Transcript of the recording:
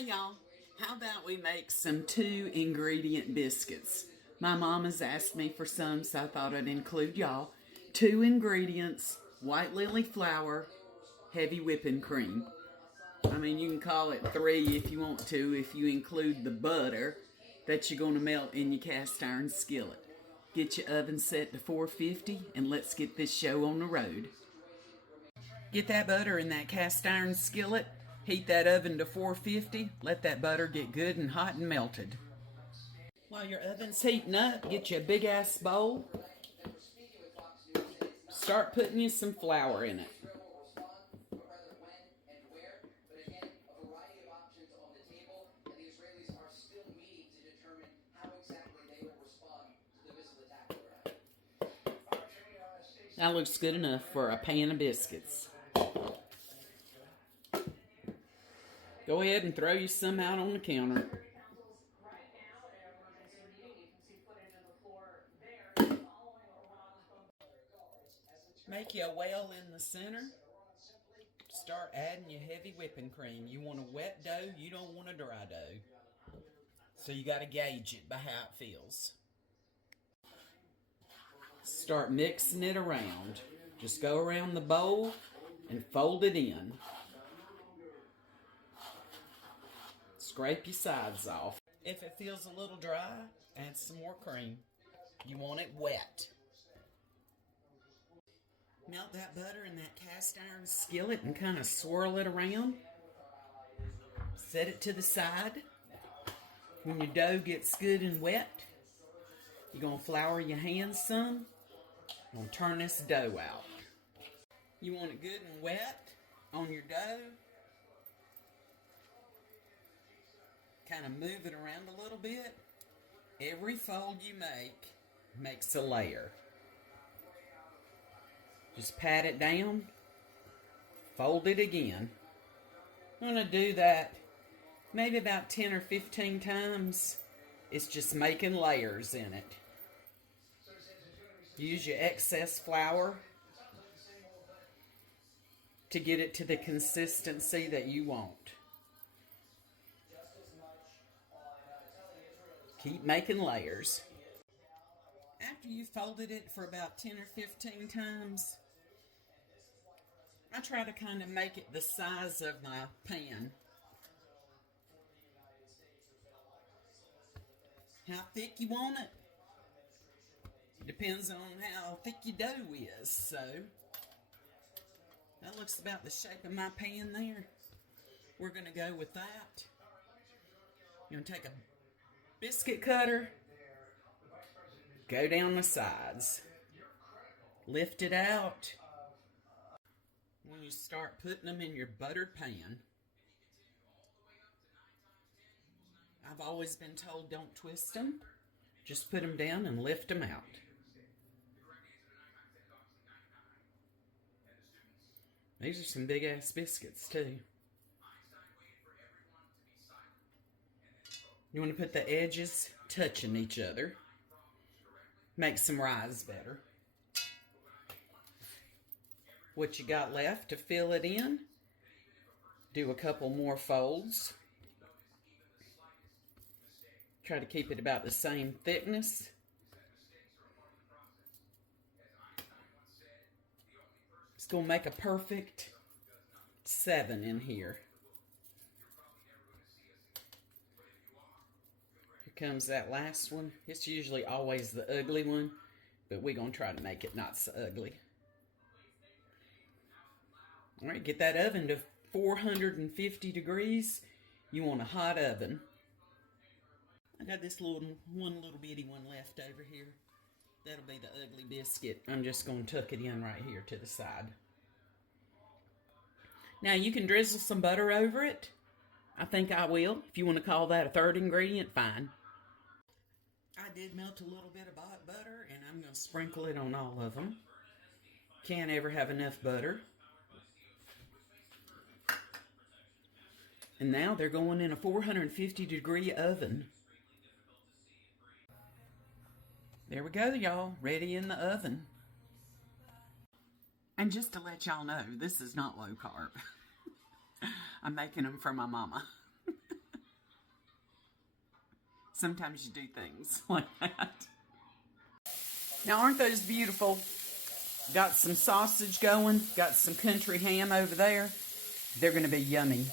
Hey y'all, how about we make some 2-ingredient biscuits? My mama's asked me for some, so I thought I'd include y'all. 2 ingredients, white lily flour, heavy whipping cream. I mean, you can call it 3 if you want to, if you include the butter that you're going to melt in your cast iron skillet. Get your oven set to 450 and let's get this show on the road. Get that butter in that cast iron skillet. Heat that oven to 450. Let that butter get good and hot and melted. While your oven's heating up, get you a big ass bowl. Start putting you some flour in it. That looks good enough for a pan of biscuits. Go ahead and throw you some out on the counter. Make you a well in the center. Start adding your heavy whipping cream. You want a wet dough, you don't want a dry dough. So you got to gauge it by how it feels. Start mixing it around. Just go around the bowl and fold it in. Scrape your sides off. If it feels a little dry, add some more cream. You want it wet. Melt that butter in that cast iron skillet and kind of swirl it around. Set it to the side. When your dough gets good and wet, you're going to flour your hands some. You're going to turn this dough out. You want it good and wet on your dough. Kind of move it around a little bit. Every fold you make makes a layer. Just pat it down. Fold it again. I'm going to do that maybe about 10 or 15 times. It's just making layers in it. Use your excess flour to get it to the consistency that you want. Keep making layers. After you've folded it for about 10 or 15 times, I try to kind of make it the size of my pan. How thick you want it depends on how thick your dough is. So that looks about the shape of my pan there. We're going to go with that. You're going to take a biscuit cutter, go down the sides, lift it out. When you start putting them in your buttered pan, I've always been told don't twist them, just put them down and lift them out. These are some big ass biscuits too. You want to put the edges touching each other. Makes them rise better. What you got left to fill it in, do a couple more folds. Try to keep it about the same thickness. It's going to make a perfect 7 in here. Comes that last one. It's usually always the ugly one, but we're going to try to make it not so ugly. All right, get that oven to 450 degrees. You want a hot oven. I got this little bitty one left over here. That'll be the ugly biscuit. I'm just going to tuck it in right here to the side. Now you can drizzle some butter over it. I think I will. If you want to call that a 3rd ingredient, fine. I did melt a little bit of butter, and I'm going to sprinkle it on all of them. Can't ever have enough butter. And now they're going in a 450 degree oven. There we go, y'all. Ready in the oven. And just to let y'all know, this is not low carb. I'm making them for my mama. Sometimes you do things like that. Now, aren't those beautiful? Got some sausage going, got some country ham over there. They're going to be yummy.